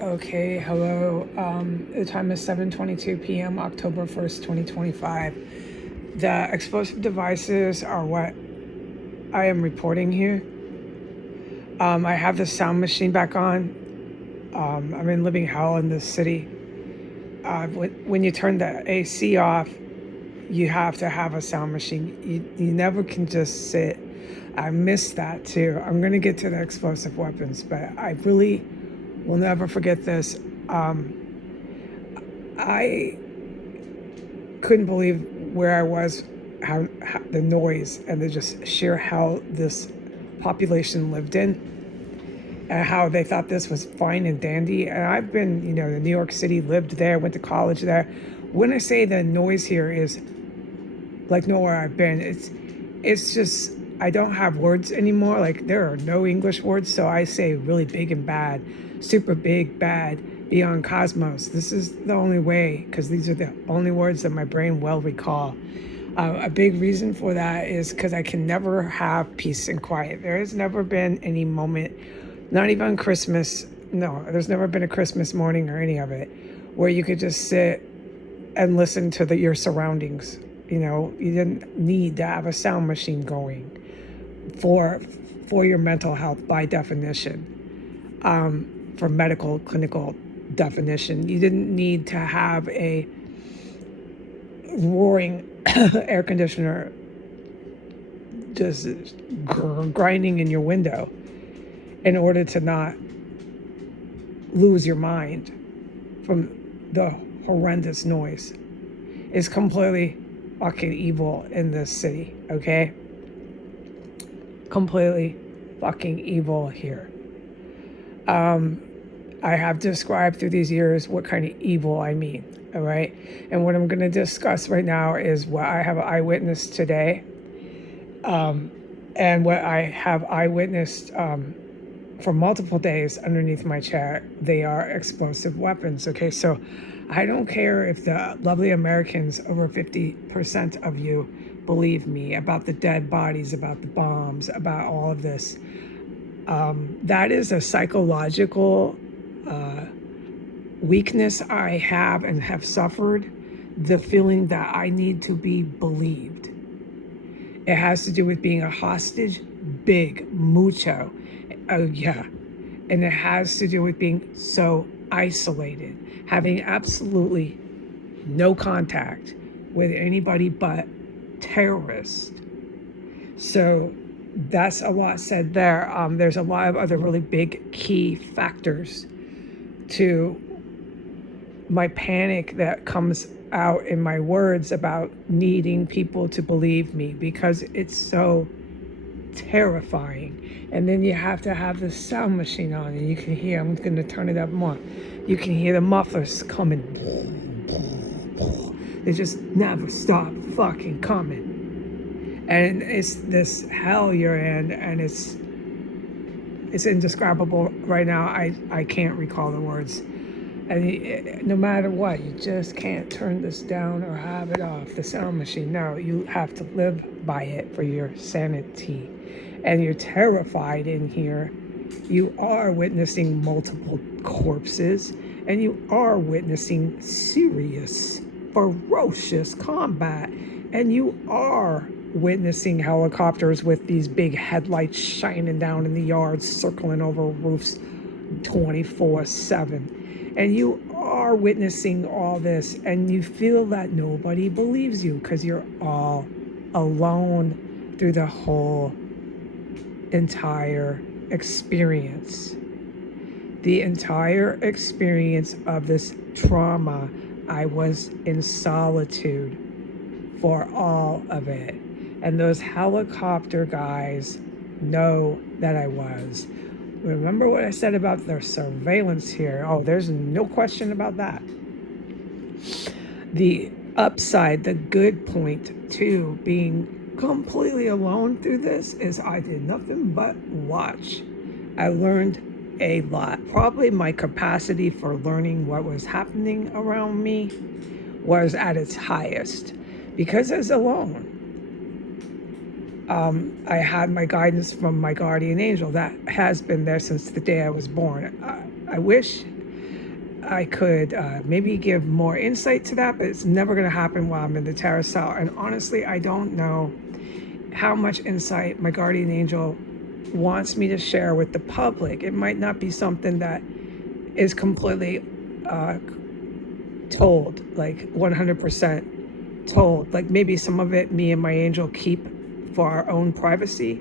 Okay, hello. The time is 7:22 p.m., October 1st, 2025. The explosive devices are what I am reporting here. I have the sound machine back on. I'm in living hell in this city. When you turn the AC off, you have to have a sound machine. You never can just sit. I miss that too. I'm going to get to the explosive weapons, but I really will never forget this. I couldn't believe where I was, how the noise and the just sheer hell this population lived in, and how they thought this was fine and dandy. And I've been, to New York City, lived there, went to college there. When I say the noise here is like nowhere I've been, it's just I don't have words anymore. Like there are no English words, so I say really big and bad, super big, bad, beyond cosmos. This is the only way, because these are the only words that my brain will recall. A big reason for that is because I can never have peace and quiet. There has never been any moment, not even on Christmas. No, there's never been a Christmas morning or any of it where you could just sit and listen to your surroundings. You didn't need to have a sound machine going for your mental health by definition, for medical clinical definition. You didn't need to have a roaring air conditioner just grinding in your window in order to not lose your mind from the horrendous noise. It's completely fucking evil in this city, okay? Completely fucking evil here. I have described through these years what kind of evil I mean, all right? And what I'm going to discuss right now is what I have eyewitnessed today, and what I have eyewitnessed for multiple days underneath my chair. They are explosive weapons, okay? So I don't care if the lovely Americans, over 50% of you, believe me about the dead bodies, about the bombs, about all of this. That is a psychological weakness I have and have suffered, the feeling that I need to be believed. It has to do with being a hostage, big, mucho. Oh, yeah. And it has to do with being so isolated, having absolutely no contact with anybody but terrorists. So that's a lot said there. There's a lot of other really big key factors to my panic that comes out in my words about needing people to believe me, because it's so terrifying. And then you have to have the sound machine on, and you can hear, I'm going to turn it up more, you can hear the mufflers coming. They just never stop fucking coming. And it's this hell you're in, and it's indescribable right now. I can't recall the words. And no matter what, you just can't turn this down or have it off, the sound machine. No, you have to live by it for your sanity. And you're terrified in here. You are witnessing multiple corpses, and you are witnessing serious, ferocious combat. And you are witnessing helicopters with these big headlights shining down in the yards, circling over roofs 24/7. And you are witnessing all this, and you feel that nobody believes you because you're all alone through the whole entire experience. The entire experience of this trauma, I was in solitude for all of it. And those helicopter guys know that I was. Remember what I said about the surveillance here? Oh, there's no question about that. The upside, the good point to being completely alone through this is I did nothing but watch. I learned a lot. Probably my capacity for learning what was happening around me was at its highest because I was alone. I had my guidance from my guardian angel that has been there since the day I was born. I wish I could maybe give more insight to that, but it's never going to happen while I'm in the tarot cell. And honestly, I don't know how much insight my guardian angel wants me to share with the public. It might not be something that is completely told, like 100% told. Like maybe some of it me and my angel keep for our own privacy.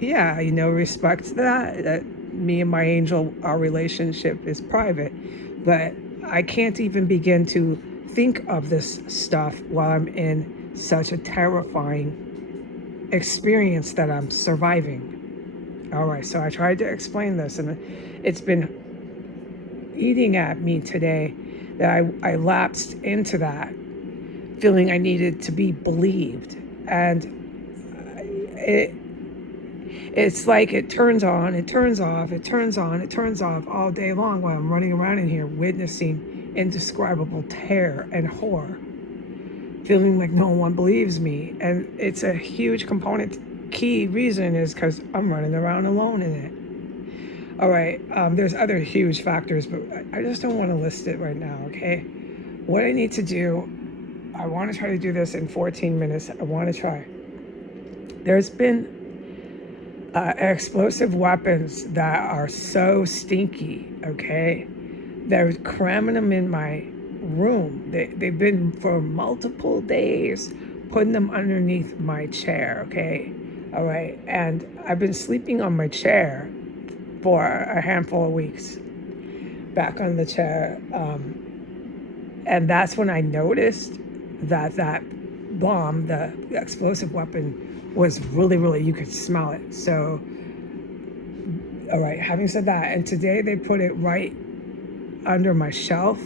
Yeah, respect that me and my angel, our relationship is private. But I can't even begin to think of this stuff while I'm in such a terrifying experience that I'm surviving. All right, so I tried to explain this, and it's been eating at me today that I lapsed into that, feeling I needed to be believed. And it's like it turns on, it turns off, it turns on, it turns off all day long while I'm running around in here witnessing indescribable terror and horror, feeling like no one believes me. And it's a huge component, key reason is because I'm running around alone in it. All right, there's other huge factors, but I just don't want to list it right now, okay? What I need to do, I want to try to do this in 14 minutes. I want to try. There's been explosive weapons that are so stinky, okay? They're cramming them in my room. They've been for multiple days putting them underneath my chair, okay? All right, and I've been sleeping on my chair for a handful of weeks, back on the chair. And that's when I noticed that bomb, the explosive weapon, was really, really, you could smell it. So, all right, having said that, and today they put it right under my shelf.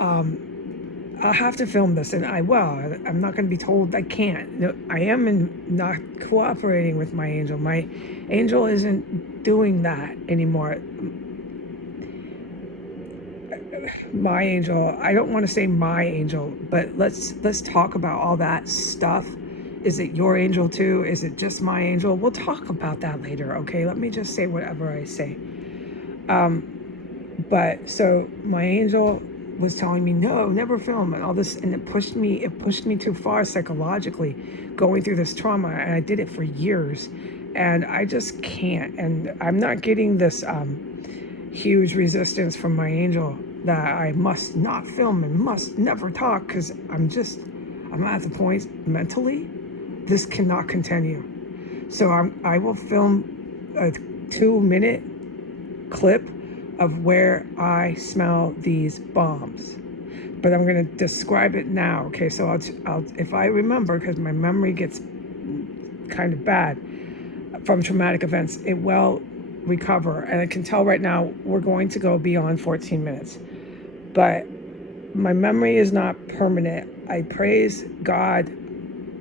I'll have to film this, and I will. I'm not going to be told I can't. No, I am not cooperating with my angel. My angel isn't doing that anymore. My angel, I don't want to say my angel, but let's talk about all that stuff. Is it your angel too? Is it just my angel? We'll talk about that later, okay? Let me just say whatever I say. But so my angel was telling me, no, never film and all this, and it pushed me too far psychologically, going through this trauma, and I did it for years, and I just can't. And I'm not getting this huge resistance from my angel that I must not film and must never talk, because I'm at the point mentally, this cannot continue. So I will film a 2-minute clip of where I smell these bombs, but I'm going to describe it now. Okay, so I'll if I remember, because my memory gets kind of bad from traumatic events, it will recover, and I can tell right now we're going to go beyond 14 minutes. But my memory is not permanent. I praise God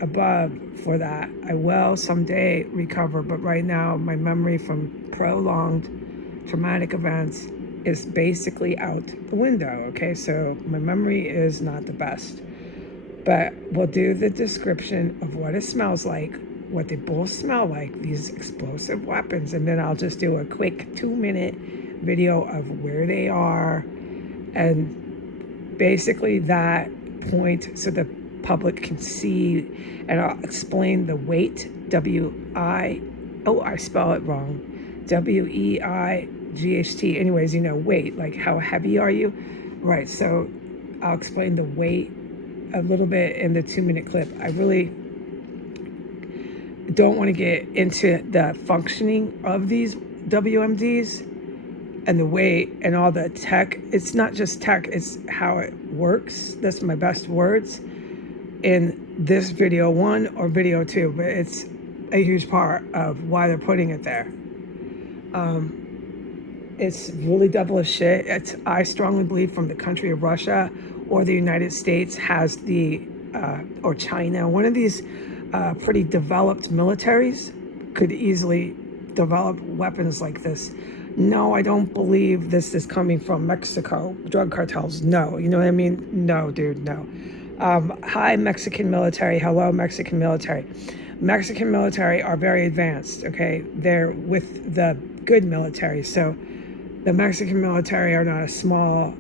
above for that. I will someday recover, but right now my memory from prolonged traumatic events is basically out the window, okay? So my memory is not the best. But we'll do the description of what it smells like, what they both smell like, these explosive weapons, and then I'll just do a quick 2-minute video of where they are, and basically that point so the public can see, and I'll explain the weight, I spell it wrong, WEIGHT. Anyways, weight, like how heavy are you? Right, so I'll explain the weight a little bit in the 2-minute clip. I really don't want to get into the functioning of these WMDs and the weight and all the tech. It's not just tech, it's how it works. That's my best words in this video 1 or video 2, but it's a huge part of why they're putting it there. It's really devilish shit. I strongly believe from the country of Russia or the United States has or China, one of these pretty developed militaries could easily develop weapons like this. No, I don't believe this is coming from Mexico, drug cartels. No, you know what I mean? No, dude, no. Hi, Mexican military. Hello, Mexican military. Mexican military are very advanced, okay? They're with the good military. So The Mexican military are not a small,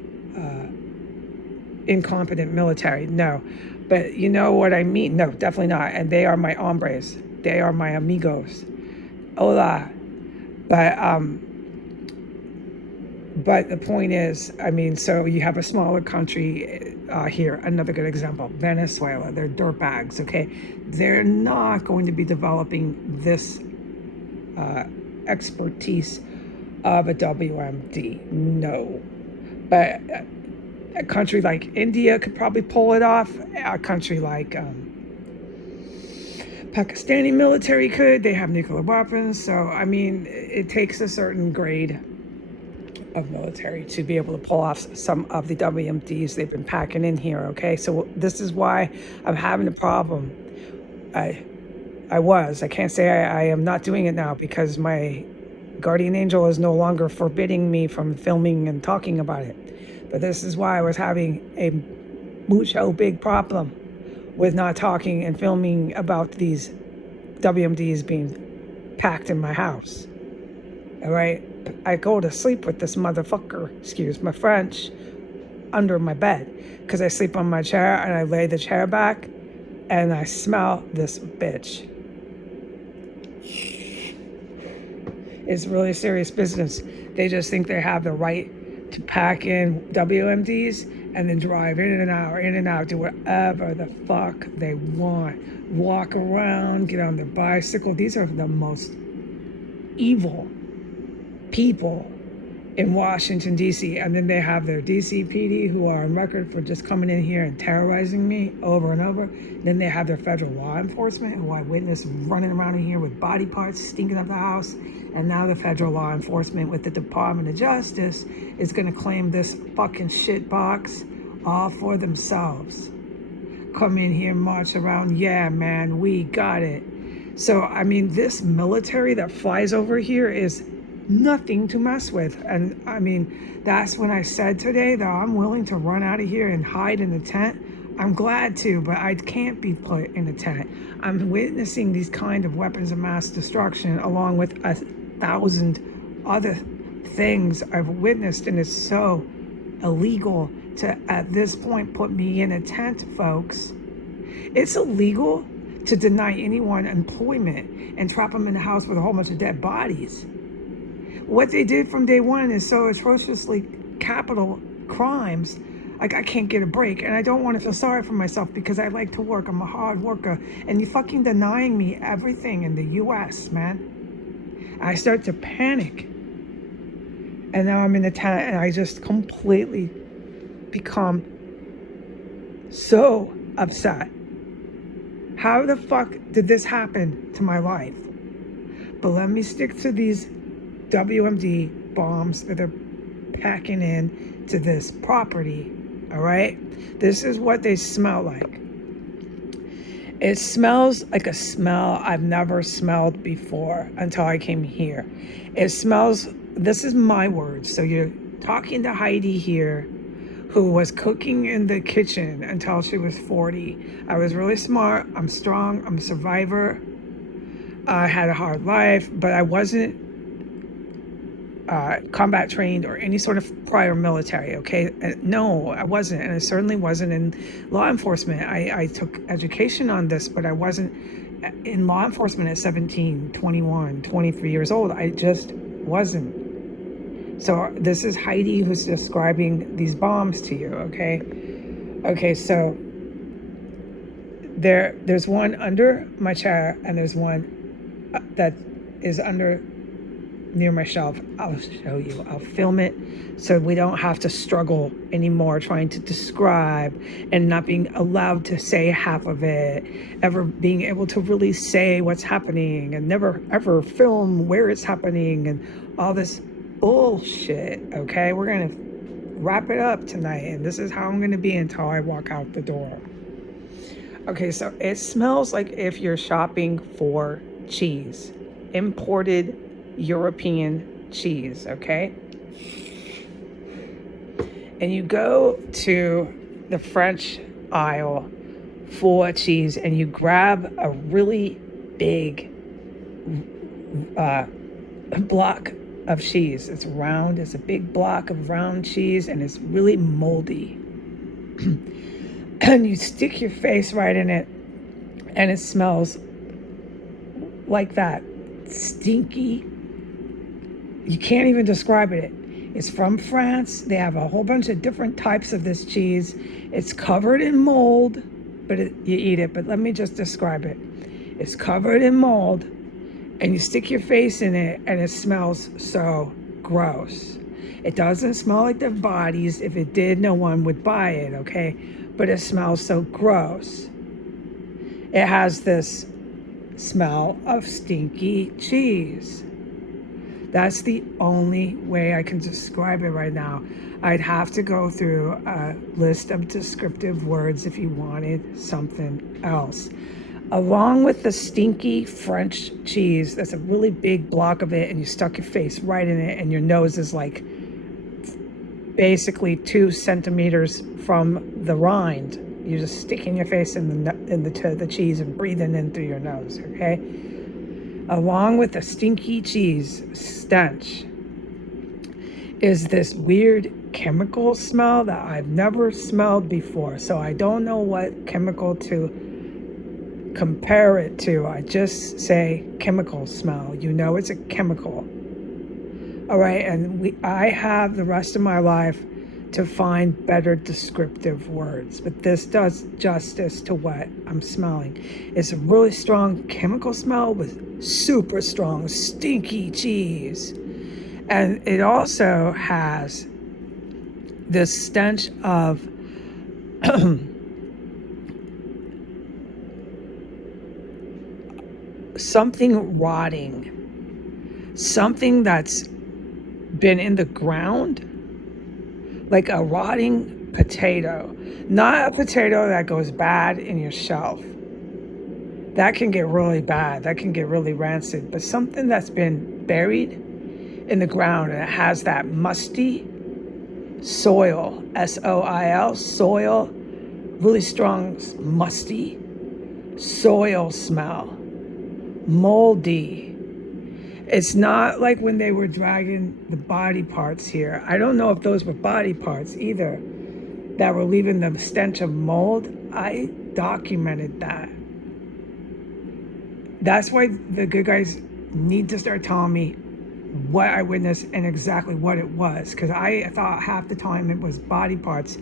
incompetent military. No. But you know what I mean? No, definitely not. And they are my hombres. They are my amigos. Hola. But but the point is, I mean, so you have a smaller country here. Another good example, Venezuela. They're dirtbags, okay? They're not going to be developing this expertise of a WMD. No. But a country like India could probably pull it off. A country like Pakistani military could. They have nuclear weapons. So, I mean, it takes a certain grade of military to be able to pull off some of the WMDs they've been packing in here, okay? So this is why I'm having a problem. I can't say I am not doing it now because my guardian angel is no longer forbidding me from filming and talking about it. But this is why I was having a mucho big problem with not talking and filming about these WMDs being packed in my house. All right? I go to sleep with this motherfucker, excuse my French, under my bed because I sleep on my chair and I lay the chair back and I smell this bitch. It's really serious business. They just think they have the right to pack in WMDs and then drive in and out, do whatever the fuck they want. Walk around, get on their bicycle. These are the most evil people in Washington, D.C. And then they have their D.C. PD who are on record for just coming in here and terrorizing me over and over. Then they have their federal law enforcement who I witnessed running around in here with body parts stinking up the house. And now the federal law enforcement with the Department of Justice is going to claim this fucking shit box all for themselves. Come in here, march around. Yeah, man, we got it. So, I mean, this military that flies over here is nothing to mess with. And I mean, that's when I said today that I'm willing to run out of here and hide in a tent. I'm glad to, but I can't be put in a tent. I'm witnessing these kind of weapons of mass destruction along with 1,000 other things I've witnessed, and it's so illegal to, at this point, put me in a tent, folks. It's illegal to deny anyone employment and trap them in a house with a whole bunch of dead bodies. What they did from day one is so atrociously capital crimes. Like, I can't get a break, and I don't want to feel sorry for myself because I like to work. I'm a hard worker, and you fucking denying me everything in the U.S., man. I start to panic, and now I'm in the tent, and I just completely become so upset. How the fuck did this happen to my life? But let me stick to these WMD bombs that are packing in to this property, all right? This is what they smell like. It smells like a smell I've never smelled before until I came here. It smells, this is my words, so you're talking to Heidi here, who was cooking in the kitchen until she was 40. I was really smart, I'm strong, I'm a survivor. I had a hard life, but I wasn't combat trained or any sort of prior military, okay? No, I wasn't, and I certainly wasn't in law enforcement. I took education on this, but I wasn't in law enforcement at 17, 21, 23 years old. I just wasn't. So this is Heidi who's describing these bombs to you, okay? Okay, so there's one under my chair, and there's one that is under near my shelf. I'll show you. I'll film it so we don't have to struggle anymore trying to describe and not being allowed to say half of it, ever being able to really say what's happening and never ever film where it's happening and all this bullshit, okay? We're going to wrap it up tonight, and this is how I'm going to be until I walk out the door. Okay, so it smells like if you're shopping for cheese, imported European cheese, okay? And you go to the French aisle for cheese and you grab a really big block of cheese. It's round. It's a big block of round cheese, and it's really moldy. And you stick your face right in it, and it smells like that. Stinky. You can't even describe it. It's from France. They have a whole bunch of different types of this cheese. It's covered in mold, but you eat it. But let me just describe it. It's covered in mold, and you stick your face in it, and it smells so gross. It doesn't smell like their bodies. If it did, no one would buy it, okay? But it smells so gross. It has this smell of stinky cheese. That's the only way I can describe it right now. I'd have to go through a list of descriptive words if you wanted something else. Along with the stinky French cheese, that's a really big block of it, and you stuck your face right in it, and your nose is like basically 2 centimeters from the rind. You're just sticking your face in the cheese and breathing in through your nose, okay? Along with the stinky cheese stench is this weird chemical smell that I've never smelled before. So I don't know what chemical to compare it to. I just say chemical smell. You know it's a chemical. All right, and I have the rest of my life to find better descriptive words, but this does justice to what I'm smelling. It's a really strong chemical smell with super strong stinky cheese, and it also has this stench of something rotting, something that's been in the ground, like a rotting potato. Not a potato that goes bad in your shelf. That can get really bad. That can get really rancid. But something that's been buried in the ground, and it has that musty soil, S-O-I-L, soil, really strong, musty soil smell. Moldy. It's not like when they were dragging the body parts here. I don't know if those were body parts either that were leaving the stench of mold. I documented that. That's why the good guys need to start telling me what I witnessed and exactly what it was, because I thought half the time it was body parts.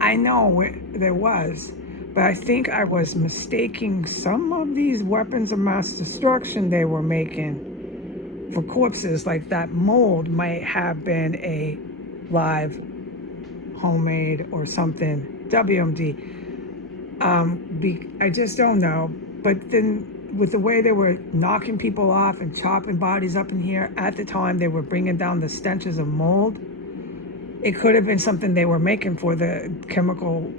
I know there was, but I think I was mistaking some of these weapons of mass destruction they were making for corpses. Like that mold might have been a live, homemade, or something, WMD. I just don't know. But then with the way they were knocking people off and chopping bodies up in here, at the time they were bringing down the stenches of mold. It could have been something they were making for the chemical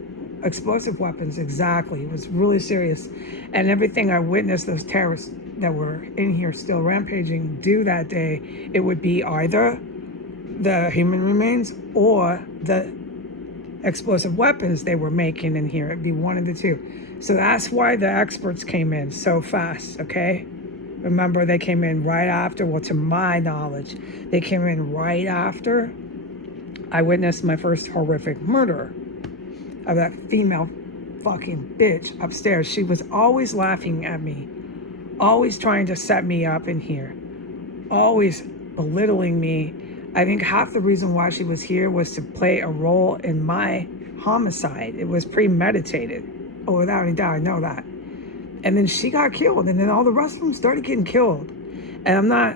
explosive weapons. Exactly. It was really serious. And everything I witnessed those terrorists that were in here still rampaging do that day, it would be either the human remains or the explosive weapons they were making in here. It'd be one of the two. So that's why the experts came in so fast, okay? Remember, they came in right after, well, to my knowledge, they came in right after I witnessed my first horrific murder of that female fucking bitch upstairs. She was always laughing at me, always trying to set me up in here, always belittling me. I think half the reason why she was here was to play a role in my homicide. It was premeditated. Oh, without any doubt, I know that. And then she got killed, and then all the rest of them started getting killed. And I'm not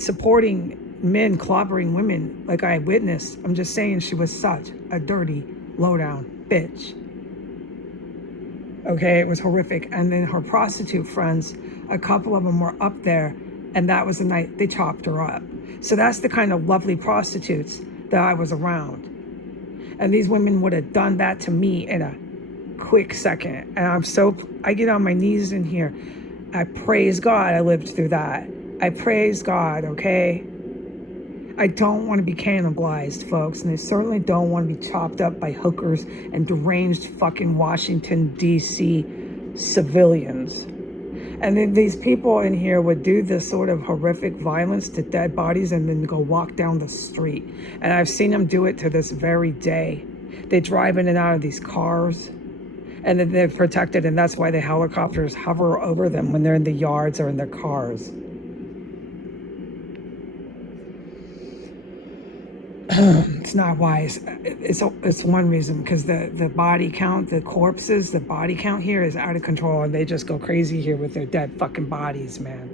supporting men clobbering women like I witnessed. I'm just saying she was such a dirty, low-down bitch. Okay, it was horrific. And then her prostitute friends, a couple of them were up there, and that was the night they chopped her up. So that's the kind of lovely prostitutes that I was around. And these women would have done that to me in a quick second. And I get on my knees in here. I praise God I lived through that. I praise God, okay? I don't want to be cannibalized, folks, and I certainly don't want to be chopped up by hookers and deranged fucking Washington, D.C. civilians. And then these people in here would do this sort of horrific violence to dead bodies and then go walk down the street. And I've seen them do it to this very day. They drive in and out of these cars, and then they're protected, and that's why the helicopters hover over them when they're in the yards or in their cars. It's not wise. It's one reason, because the body count, the corpses, the body count here is out of control, and they just go crazy here with their dead fucking bodies, man.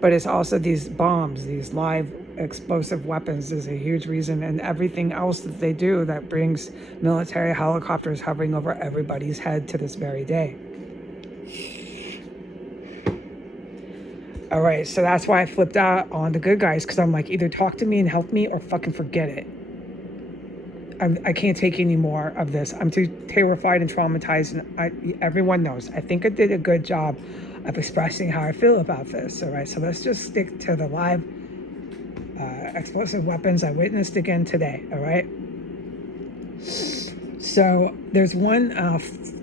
But it's also these bombs, these live explosive weapons is a huge reason, and everything else that they do that brings military helicopters hovering over everybody's head to this very day. All right, so that's why I flipped out on the good guys, because I'm like, either talk to me and help me or fucking forget it. I can't take any more of this. I'm too terrified and traumatized, and everyone knows. I think I did a good job of expressing how I feel about this. All right, so let's just stick to the live explosive weapons I witnessed again today. All right. So there's one,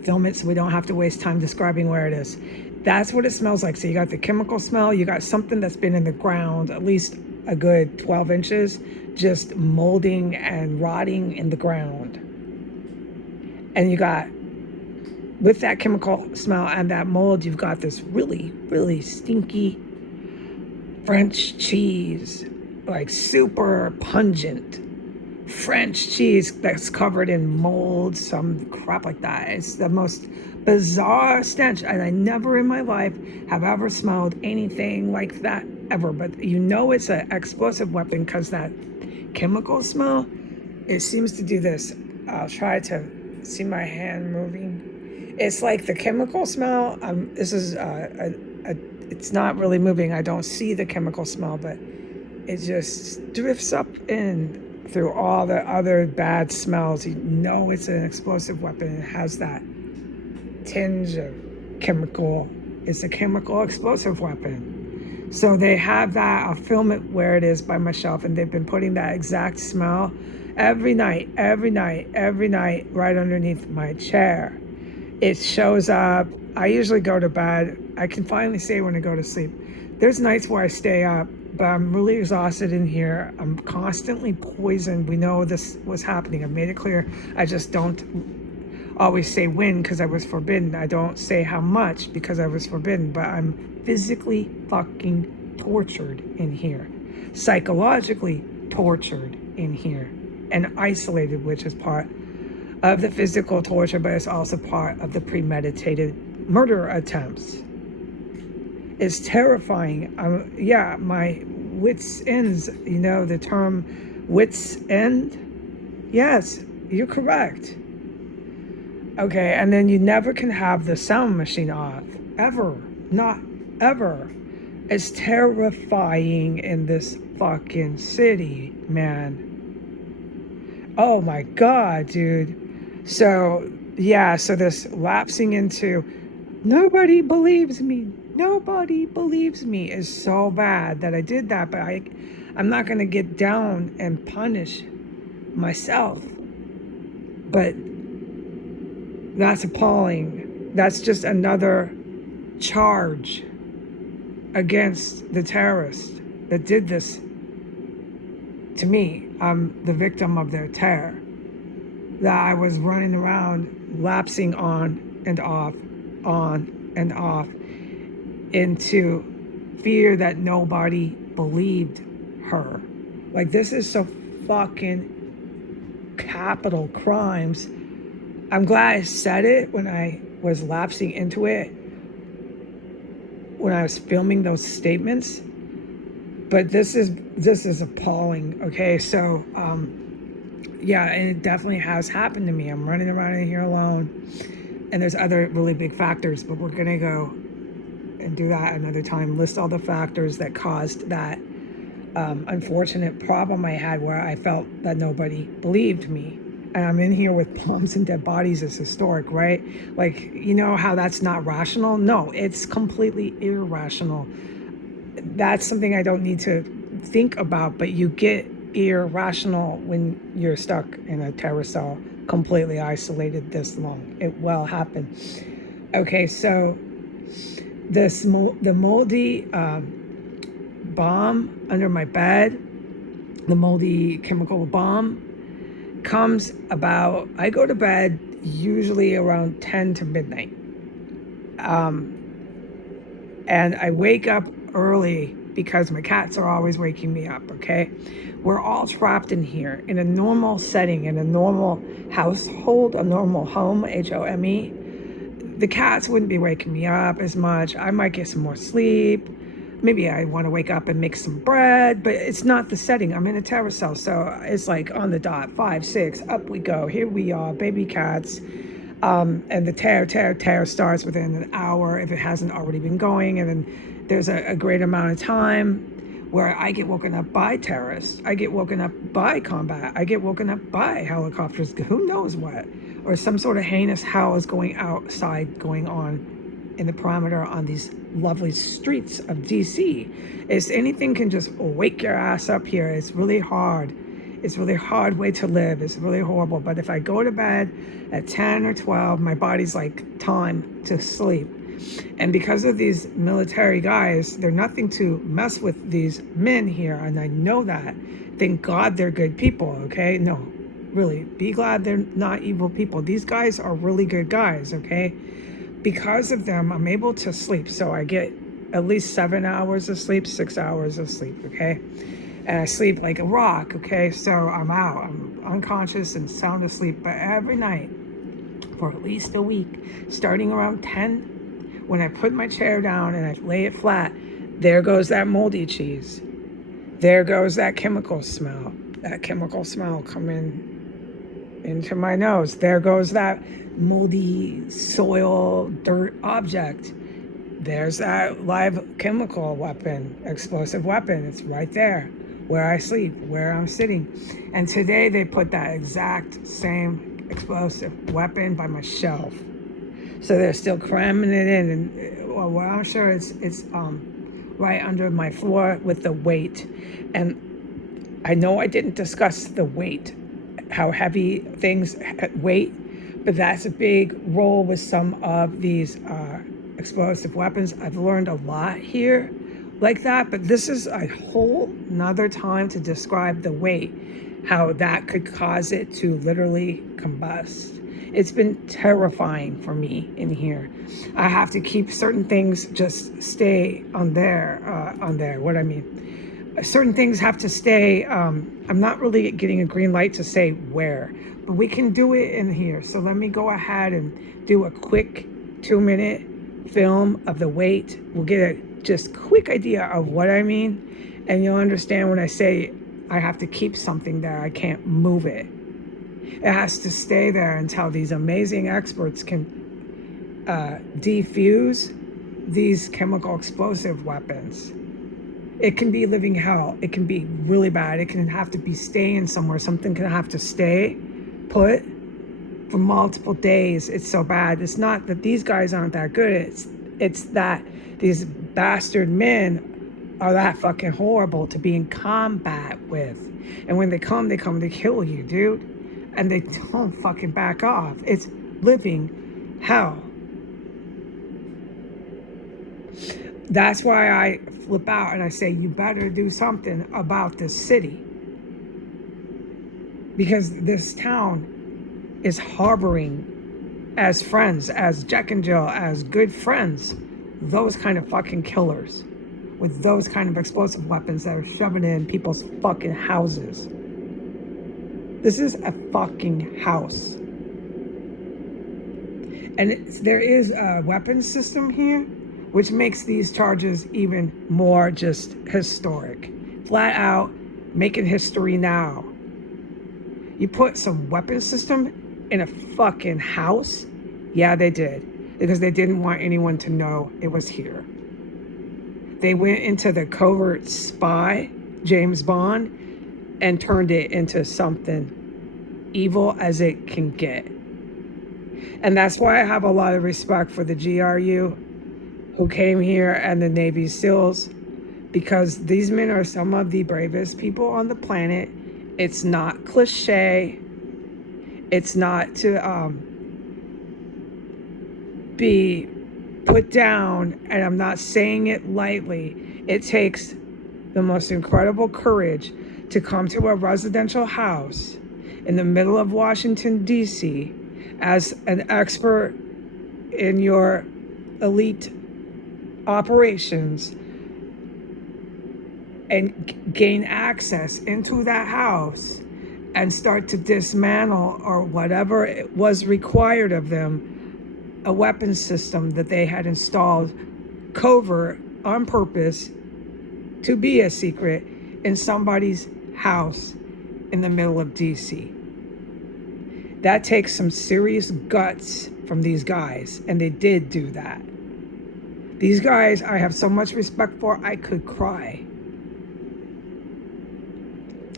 film it so we don't have to waste time describing where it is. That's what it smells like. So you got the chemical smell, you got something that's been in the ground at least a good 12 inches, just molding and rotting in the ground. And you got, with that chemical smell and that mold, you've got this really, really stinky French cheese, like super pungent French cheese that's covered in mold, some crap like that. It's the most bizarre stench, and I never in my life have ever smelled anything like that ever. But you know it's an explosive weapon because that chemical smell, it seems to do this. I'll try to see my hand moving. It's like the chemical smell. This is it's not really moving. I don't see the chemical smell, but it just drifts up in through all the other bad smells. You know it's an explosive weapon. It has that tinge of chemical. It's a chemical explosive weapon. So they have that. I'll film it where it is by my shelf, and they've been putting that exact smell every night, right underneath my chair. It shows up. I usually go to bed. I can finally say when I go to sleep. There's nights where I stay up, but I'm really exhausted in here. I'm constantly poisoned. We know this was happening. I've made it clear. I just don't always say when because I was forbidden. I don't say how much because I was forbidden, but I'm physically fucking tortured in here. Psychologically tortured in here and isolated, which is part of the physical torture, but it's also part of the premeditated murder attempts. It's terrifying. Yeah, my wits ends, you know, the term wits end? Yes, you're correct. Okay, and then you never can have the sound machine off, ever, not ever. It's terrifying in this fucking city, man. Oh my God, dude. So, yeah, so this lapsing into nobody believes me is so bad that I did that, but I'm not going to get down and punish myself. But that's appalling. That's just another charge against the terrorists that did this to me. I'm the victim of their terror. That I was running around, lapsing on and off into fear that nobody believed her. Like, this is so fucking capital crimes. I'm glad I said it when I was lapsing into it, when I was filming those statements. But this is appalling. Okay, so yeah, and it definitely has happened to me. I'm running around in here alone, and there's other really big factors, but we're gonna go and do that another time. List all the factors that caused that unfortunate problem I had where I felt that nobody believed me. And I'm in here with bombs and dead bodies. It's historic, right? Like, you know how that's not rational? No, it's completely irrational. That's something I don't need to think about, but you get irrational when you're stuck in a terror cell, completely isolated this long. It will happen. Okay, so the moldy bomb under my bed, the moldy chemical bomb, comes about, I go to bed usually around 10 to midnight. And I wake up early because my cats are always waking me up, okay? We're all trapped in here in a normal setting, in a normal household, a normal home, HOME. The cats wouldn't be waking me up as much. I might get some more sleep. Maybe I want to wake up and make some bread, but it's not the setting. I'm in a terrace house, so it's like on the dot, 5, 6, up we go. Here we are, baby cats. And the tear starts within an hour if it hasn't already been going. And then there's a great amount of time where I get woken up by terrorists. I get woken up by combat. I get woken up by helicopters, who knows what. Or some sort of heinous hell is going on in the perimeter on these lovely streets of DC. It's anything can just wake your ass up here. It's really hard. It's a really hard way to live. It's really horrible. But if I go to bed at 10 or 12, my body's like, time to sleep. And because of these military guys, they're nothing to mess with these men here. And I know that. Thank God they're good people, okay? No, really. Be glad they're not evil people. These guys are really good guys, okay? Because of them, I'm able to sleep. So I get at least 7 hours of sleep, 6 hours of sleep, okay? And I sleep like a rock, okay? So I'm out. I'm unconscious and sound asleep. But every night, for at least a week, starting around 10, when I put my chair down and I lay it flat, there goes that moldy cheese. There goes that chemical smell. That chemical smell coming into my nose. There goes that moldy soil, dirt object. There's that live chemical weapon, explosive weapon. It's right there where I sleep, where I'm sitting. And today they put that exact same explosive weapon by my shelf. So they're still cramming it in, and well, I'm sure it's right under my floor with the weight. And I know I didn't discuss the weight, how heavy things weight, but that's a big role with some of these explosive weapons. I've learned a lot here like that, but this is a whole nother time to describe the weight, how that could cause it to literally combust. It's been terrifying for me in here. I have to keep certain things just stay on there. What I mean, certain things have to stay. I'm not really getting a green light to say where, but we can do it in here. So let me go ahead and do a quick 2-minute film of the weight. We'll get a just quick idea of what I mean, and you'll understand when I say I have to keep something there. I can't move it. It has to stay there until these amazing experts can defuse these chemical explosive weapons. It can be living hell. It can be really bad. It can have to be staying somewhere. Something can have to stay put for multiple days. It's so bad. It's not that these guys aren't that good. It's that these bastard men are that fucking horrible to be in combat with. And when they come to kill you, dude. And they don't fucking back off. It's living hell. That's why I flip out and I say, you better do something about this city. Because this town is harboring, as friends, as Jack and Jill, as good friends, those kind of fucking killers with those kind of explosive weapons that are shoving in people's fucking houses. This is a fucking house. And there is a weapons system here, which makes these charges even more just historic. Flat out, making history now. You put some weapons system in a fucking house? Yeah, they did. Because they didn't want anyone to know it was here. They went into the covert spy, James Bond, and turned it into something evil as it can get. And that's why I have a lot of respect for the GRU who came here and the Navy SEALs, because these men are some of the bravest people on the planet. It's not cliche. It's not to be put down, and I'm not saying it lightly, it takes the most incredible courage to come to a residential house in the middle of Washington, D.C., as an expert in your elite operations and gain access into that house and start to dismantle, or whatever it was required of them, a weapon system that they had installed covert on purpose to be a secret in somebody's house in the middle of DC. That takes some serious guts from these guys, and they did do that. These guys I have so much respect for, I could cry.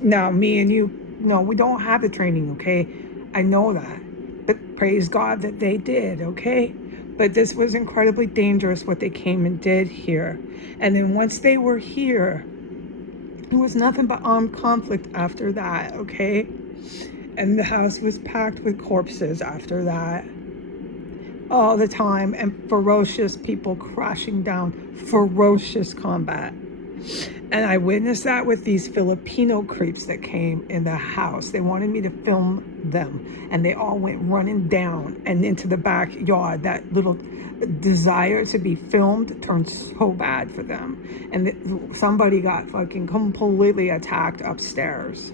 Now, me and you, no, we don't have the training, okay? I know that. But praise God that they did, okay? But this was incredibly dangerous what they came and did here. And then once they were here, it was nothing but armed conflict after that, okay? And the house was packed with corpses after that. All the time, and ferocious people crashing down, ferocious combat. And I witnessed that with these Filipino creeps that came in the house. They wanted me to film them, and they all went running down and into the backyard. That little desire to be filmed turned so bad for them. And somebody got fucking completely attacked upstairs.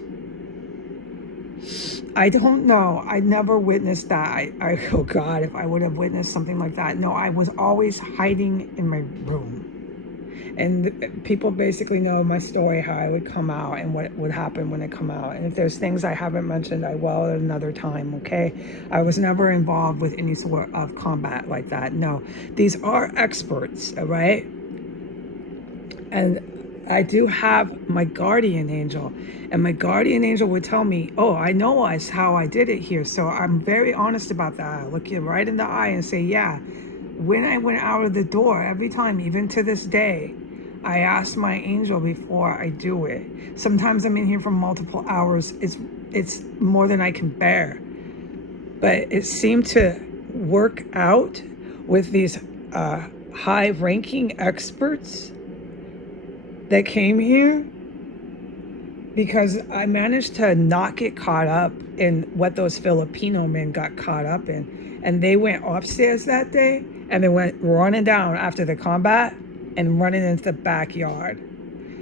I don't know. I never witnessed that. Oh God, if I would have witnessed something like that. No, I was always hiding in my room. And people basically know my story, how I would come out and what would happen when I come out. And if there's things I haven't mentioned, I will at another time, okay? I was never involved with any sort of combat like that. No, these are experts, all right? And I do have my guardian angel, and my guardian angel would tell me, oh, I know how I did it here. So I'm very honest about that. I look you right in the eye and say, yeah, when I went out of the door, every time, even to this day, I ask my angel before I do it. Sometimes I'm in here for multiple hours. It's more than I can bear. But it seemed to work out with these high-ranking experts that came here, because I managed to not get caught up in what those Filipino men got caught up in. And they went upstairs that day, and they went running down after the combat and running into the backyard.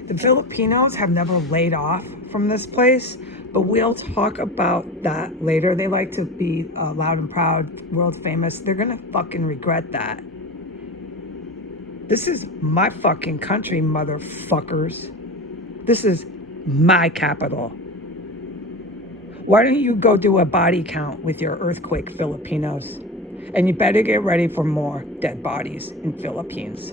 The Filipinos have never laid off from this place, but we'll talk about that later. They like to be loud and proud, world famous. They're gonna fucking regret that. This is my fucking country, motherfuckers. This is my capital. Why don't you go do a body count with your earthquake Filipinos? And you better get ready for more dead bodies in Philippines.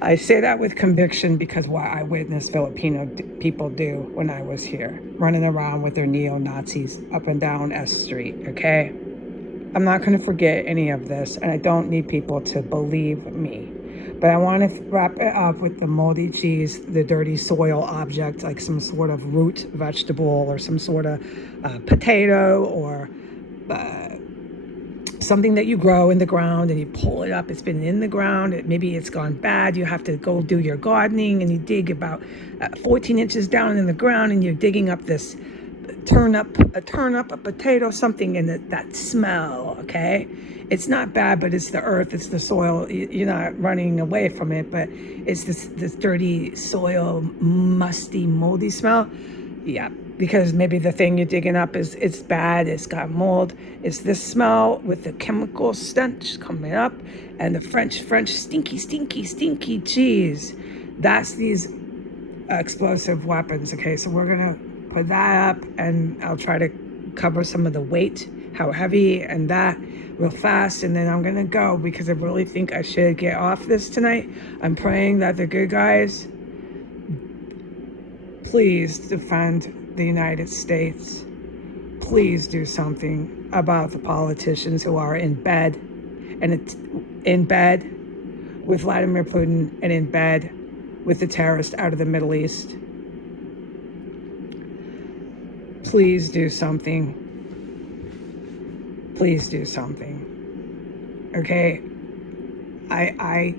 I say that with conviction because what I witnessed Filipino people do when I was here, running around with their neo-Nazis up and down S Street, okay? I'm not going to forget any of this, and I don't need people to believe me. But I want to wrap it up with the moldy cheese, the dirty soil object, like some sort of root vegetable or some sort of potato or something that you grow in the ground, and you pull it up. It's been in the ground. Maybe it's gone bad. You have to go do your gardening, and you dig about 14 inches down in the ground, and you're digging up this turnip, a potato, something, and that smell, okay? It's not bad, but it's the earth, it's the soil. You're not running away from it, but it's this dirty soil, musty, moldy smell. Yeah, because maybe the thing you're digging up it's bad, it's got mold. It's this smell with the chemical stench coming up, and the French stinky cheese. That's these explosive weapons, okay? So we're gonna put that up, and I'll try to cover some of the weight, how heavy, and that real fast, and then I'm gonna go because I really think I should get off this tonight. I'm praying that the good guys please defend the United States. Please do something about the politicians who are in bed, and it's in bed with Vladimir Putin and in bed with the terrorists out of the Middle East. Please do something. Please do something. Okay? I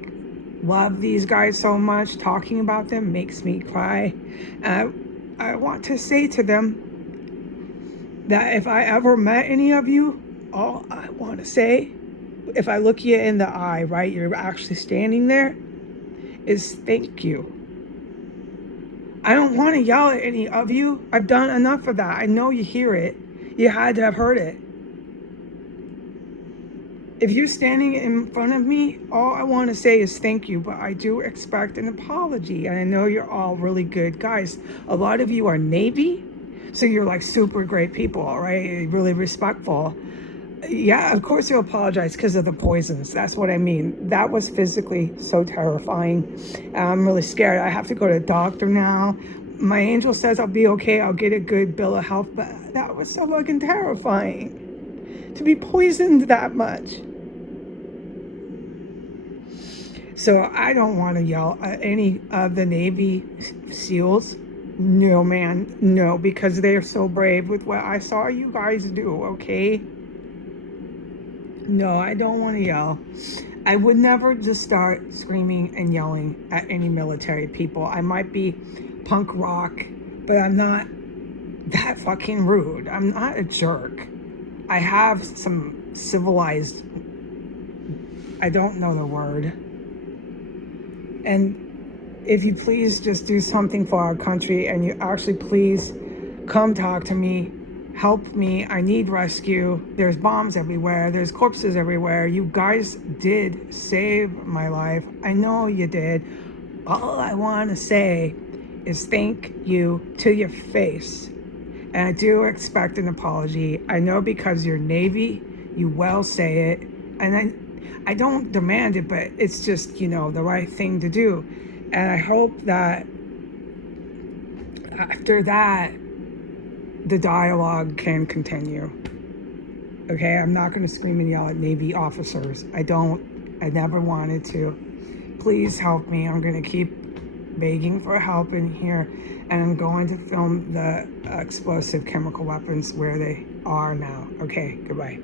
love these guys so much. Talking about them makes me cry. I want to say to them that if I ever met any of you, all I want to say, if I look you in the eye, right, you're actually standing there, is thank you. I don't want to yell at any of you. I've done enough of that. I know you hear it. You had to have heard it. If you're standing in front of me, all I want to say is thank you, but I do expect an apology. And I know you're all really good guys. A lot of you are Navy, so you're like super great people, right? Really respectful. Yeah, of course you'll apologize because of the poisons. That's what I mean. That was physically so terrifying. I'm really scared. I have to go to the doctor now. My angel says I'll be okay. I'll get a good bill of health, but that was so fucking terrifying to be poisoned that much. So I don't want to yell at any of the Navy SEALs. No, man, no, because they are so brave with what I saw you guys do, okay? No, I don't want to yell. I would never just start screaming and yelling at any military people. I might be punk rock, but I'm not that fucking rude. I'm not a jerk. I have some civilized, I don't know the word. And if you please just do something for our country, and you actually please come talk to me, help me. I need rescue. There's bombs everywhere. There's corpses everywhere. You guys did save my life. I know you did. All I want to say is thank you to your face. And I do expect an apology. I know because you're Navy, you will say it. And I don't demand it, but it's just, the right thing to do. And I hope that after that, the dialogue can continue. Okay, I'm not going to scream and yell at Navy officers. I never wanted to. Please help me. I'm going to keep begging for help in here. And I'm going to film the explosive chemical weapons where they are now. Okay, goodbye.